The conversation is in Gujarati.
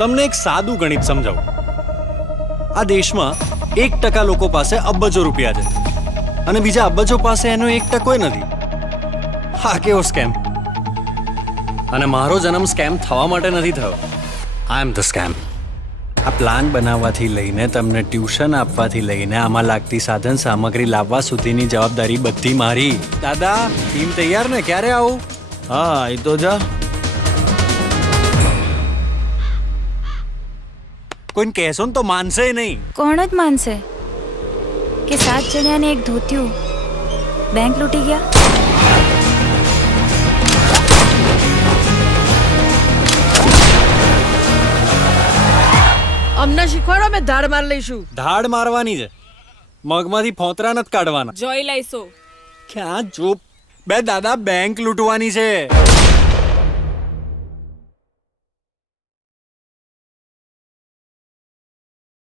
તમને એક સાદું ગણિત સમજાવું. આ દેશમાં 1% લોકો પાસે અબજો રૂપિયા છે અને બીજા અબજો પાસે એનો 1% નથી. હા, કેવો સ્કેમ. અને મારો જન્મ સ્કેમ થવા માટે નથી થયો. આઈ એમ ધ સ્કેમ. આ પ્લાન બનાવવાથી લઈને તમને ટ્યુશન આપવાથી લઈને આમાં લાગતી સાધન સામગ્રી લાવવા સુધીની જવાબદારી બધી મારી. દાદા, ટીમ તૈયાર ને? ક્યારે આવું? હા, એ તો જા. કોઈને કહેશો ને તો માનશે નહીં. કોણ જ માનશે કે 7 જણ્યાને એક ધોત્યું બેંક લૂંટી ગયા? અમને શીખવાડો, અમે ધાડ માર લઈશું. ધાડ મારવાની છે, મગમાંથી ફોતરા નથી કાઢવાના. જોઈ લઈશું. ક્યાં જો બે દાદા બેંક લૂંટવાની છે.